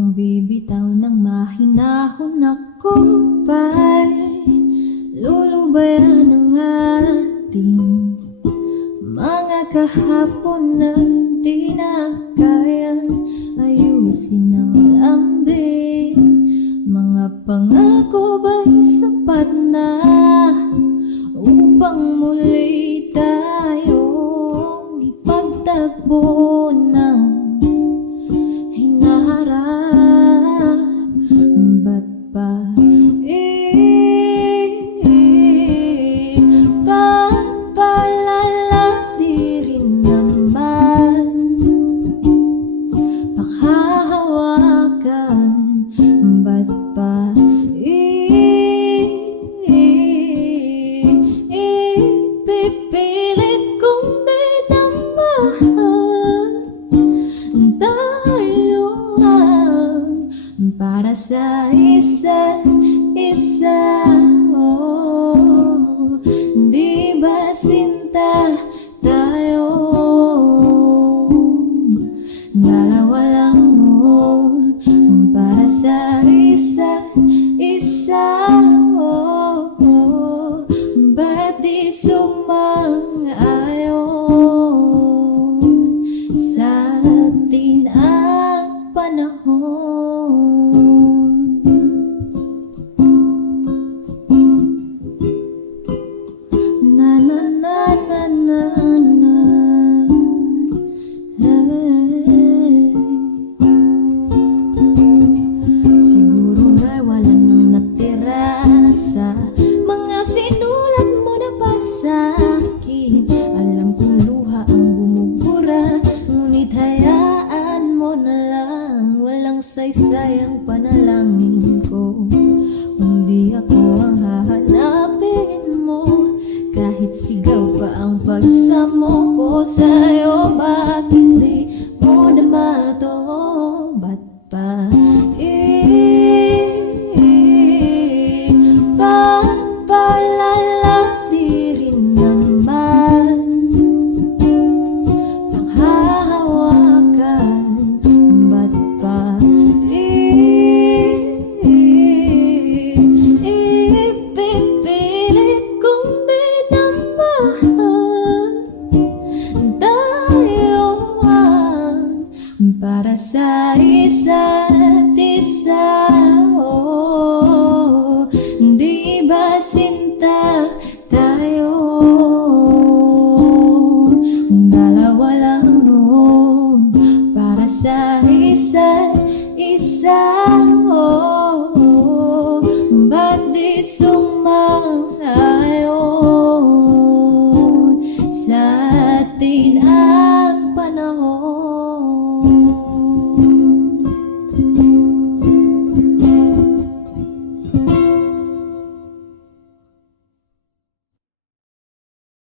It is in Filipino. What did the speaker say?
Kung bibitaw ng mahinahon ako pa'y lulubayan ng ating mga kahapon na di na kayang ayusin ng lambing. Mga pangako ba'y sapat na upang muli tayong ipagtagpo ng hinaharap? Ba't pa ipapaalala di rin naman panghahawakan? Ba't pa ipipilit kung di naman tayong para sa isa't isa? Oh, di ba sinta tayong dalawa lang noon para sa isa't isa? Oh, oh, ba't di sumang-ayon sa atin ang panahon? Na na na na na na. Hey. Siguro nga'y wala nang natira sa mga sinulat mo na para sa akin. Alam kong luha ang bumubura, ngunit hayaan mo na lang. Walang saysay ang panalangin ko, kundi ako ang hahanapin mo. Kahit sigaw pa ang pagsamo ko sa'yo, bakit di mo naman to? Ba't pa ipapaalala di rin naman panghahawakan? Ba't pa ipipilit kung di naman tayong para sa isa't isa? Oh, di ba sinta tayo? Dalawa lang noon para sa isa't isa. Oh, ba't di